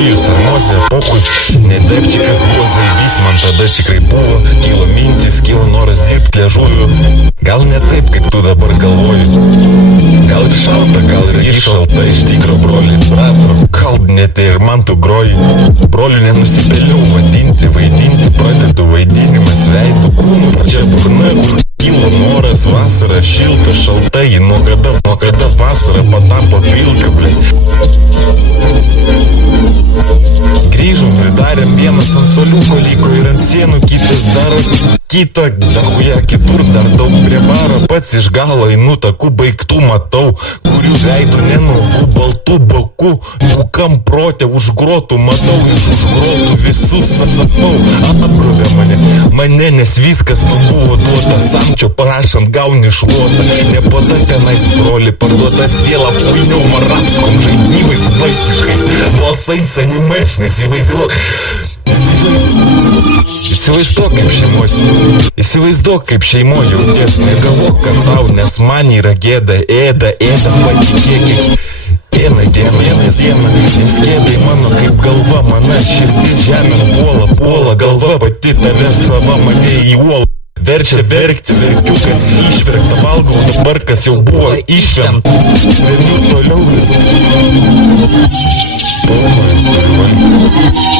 Pasijus ar mozė, pochui, nei devčikas buvo zaibys, man tada tikrai buvo, kilo mintis, kilo noras dirbti liežuviu. Gal ne taip, kaip tu dabar galvoji. Gal ir šalta, gal ir šalta, iš tikro broli prasto, gal net ir man tu groji. Broliu nenusipeliau vadinti, vaidinti, pradedu vaidinimas veidų kūnų, pačia burna, kur kilo noras, vasara šilta, šalta, ji nuo kada vasara patapo pilka, blin. Grįžom ir darėm vienas ant soliuko liko ir ant sienų, kitas daro kitą, dahuja kitur dar daug prie baro, pats iš galo einu takų baigtų matau, kurių veidų nenuogų, baltų bokų, būkam protė už grotų matau, iš už grotų visus sapau, apgrobė mane, nes viskas man buvo duota, samčio prašant gauni šluotą, nepada tenais broli, parduota siela, fuiniau marapskom žaidimais vaikiškais, balsais animešnis, Įsivaizduok kaip šeimoj jauties, negalvok, kad tau, nes man yra gėda, ėda, patikėkit. Diena, nes gėdai mano kaip galva, mana širdis žemėn puola, galva pati tave sava mane į uolą. Verčia verkti, verkiukas išverkta, valgau dabar, kas jau buvo išvemta. Verniu toliau. Turiu valgyti.